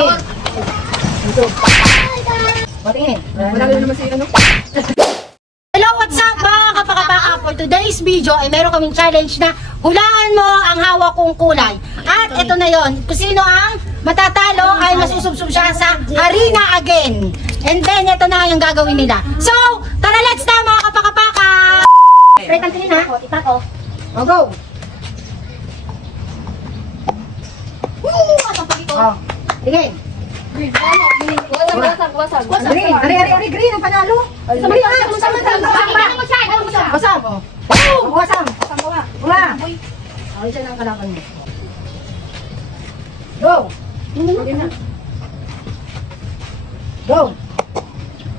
Tingin. Tingin. Wala naman si ano. Hello, what's up mga kapakapaka? For today's video ay meron kaming challenge na hulaan mo ang hawak kong kulay. At ito na yon, kung sino ang matatalo ay masusubsub siya sa harina again. And then ito na yung gagawin nila. So, tara let's na mga kapakapaka! Straight ang tingin ha, itak o. O go! Oh, tingin. Wasag. Green, ari green ang panalo. Sabay ha, wasag. Wasag. Wasag. Wala. Ay, siya ng kalaban mo. Go. Go.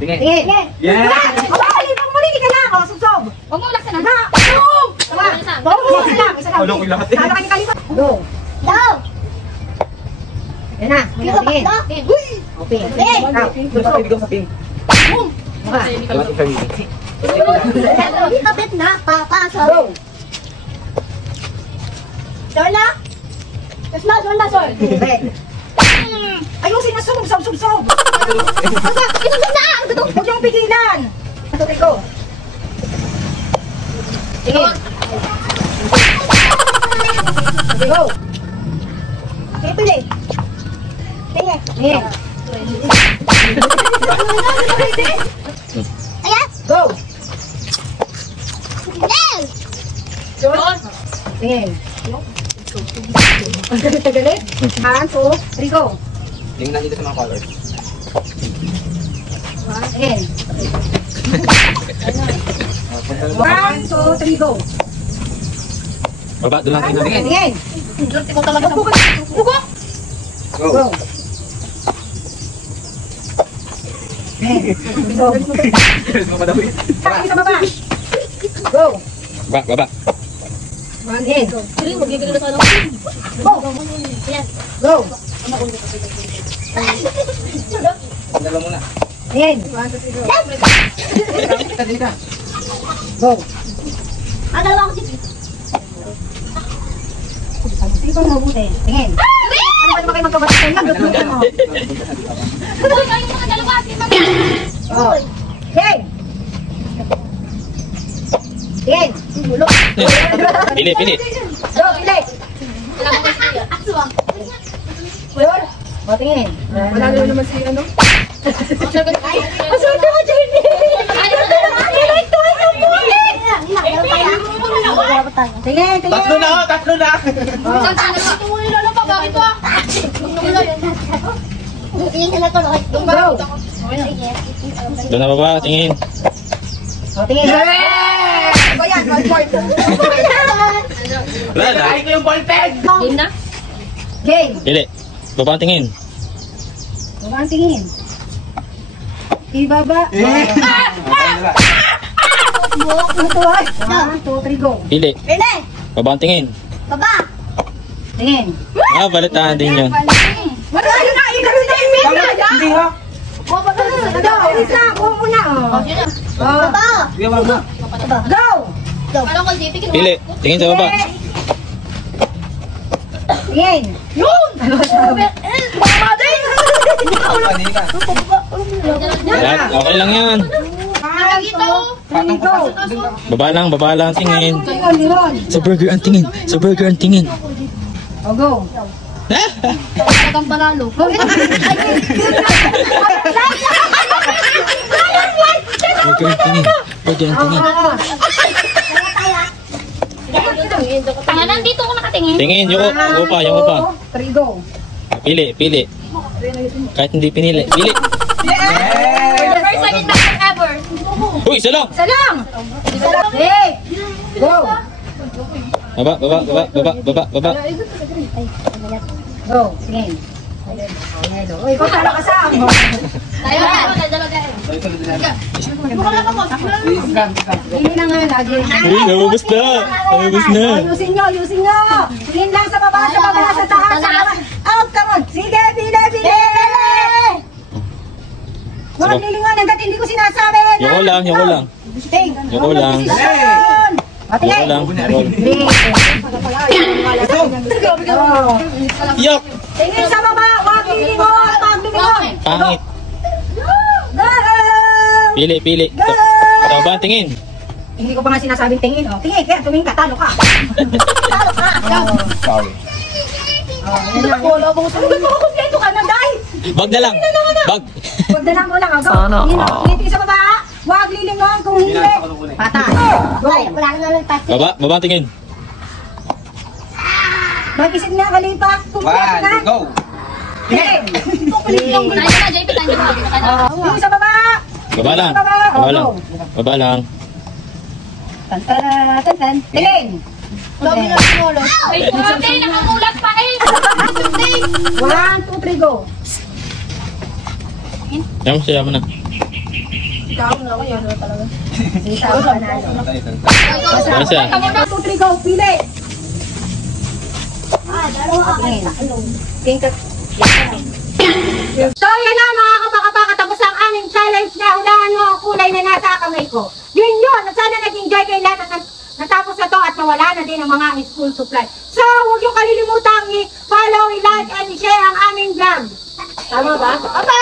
Tingin. Tingin. Yeah. Wala, muli ka na. O, subsob. Huwag mo laksan Na. Go. Isa lang. Hulong ko lahat eh. Kala ka ni Kalifa. Go. Go. Yan na. Tingin. Open. Ikaw sa pin. Maka. Kapit na, papasok. Go. Sola? Sola, Sol. Ayusin na subsob. Isang na! Huwag yung pigilan. Patuloy ko. Tingin. Go. Pili. Tingin. Tingin. Ayan. Go. Yes! Tingin. Ang galit. 1, 2, 3, go. Tingnan dito sa mga colors. Tingin. 1, 2, 3, go. Baba, doon lang tingnan. Tingin. Tingin. Ikaw talaga. Buko! Go. Go. So, Yes, mo pa daw eh. sa baba. Go. Baba. Tingin. Sili, magiging na sa ano. Go. Yes. Go. Dalawa muna. Tingin. Dito. Go. Dalawa ako dito. Sige pang mabuti. Tingin. Ano ba naman kayo magkabatid? Naglutuin mo. Uy, kayo mga dalawa. Oh. Tingin. Tingin. Pili. Go, pili. Kulor. O, tingin. Wala naman si ano. Maswerte ka, Jenny. Tingin. Tatlo na. Go. Doon na baba, tingin. O, tingin. Ano yan? Wala na. Ay ko yung ballpen. Game na? Game. Pili. Baba tingin. Baba ang tingin. Ibaba. Tutuwag. 1, 2, 3, go. Pili. Pili! Baba tingin. Baba! Tingin. Balitaan din yun. Wala yun na. Ikaroon na yung mena. Hindi ha. Go. Isa. Kuha mo na. Baba! Go. Parang ko JP kinuha. Pili. Tingin sa baba. Tingin. Yun! Mama din! Okay lang yan. Ito! Go. Baba lang tingin. Liron. Sa burger ang tingin. O, go. Talagang panalo. Burger ang tingin. Tanga, nandito ako nakatingin. Tingin, yuko pa. 3, go. Pili. Kahit hindi pinili. Pili. First time in my life ever. Uy, isa lang. Isa lang. Hey. Go. Baba. Go. Tingin. Uy, kung tala ka sa mo. Tayo na. Dalaga. Hindi na nga lagi. Uy, nabubos na. Ayusin nyo. Tingin lang sa baba, sa taas. Out, come on. Sige, pili. Huwag lilingon, hanggat hindi ko sinasabi. Yuko lang. Yuko lang. Tingin. Yok! Tingin sa baba, huwag lilingon. Pangit. Go! Pili, pili. Go! Ito ba ang tingin? Hindi ko pa nga sinasabing tingin, oh. Tingin, kaya tumingin ka, talo ka. Talo ka. Sorry. Oh, yan lang. Wala mo kumpleto ka na, guys. Bag na lang. Bag. Huwag na lang mo lang, go. Ngiti sa baba. Huwag lilingon kung hindi. Patay. Go. Wala na lang touch. Baba, baba ang tingin. Mag-isip nga, kalipa. Kumpleto na. Go! Tingin. Tayo na, JP, tayo na. Yung sa baba. Baba lang. Baba. Baba lang. Baba lang. Tan. Tingin. Dami na sinolo. Ay, kurte, nakamulat pa eh. 1, 2, 3, go. Siya mo na. Ikaw na ako, yun talaga. Ikaw na panalo. Ano siya? 1, 2, 3, go. Pili. Tingin. So yun na mga kapakapaka, tapos ang aming challenge na hulaan mo ang kulay na nasa kamay ko. Yun. At sana nag-enjoy kayo lahat at natapos na to at nawala na din ang mga school supply. So huwag yung kalilimutang i-follow, i-like, and i-share ang aming vlog. Tama ba? Aba!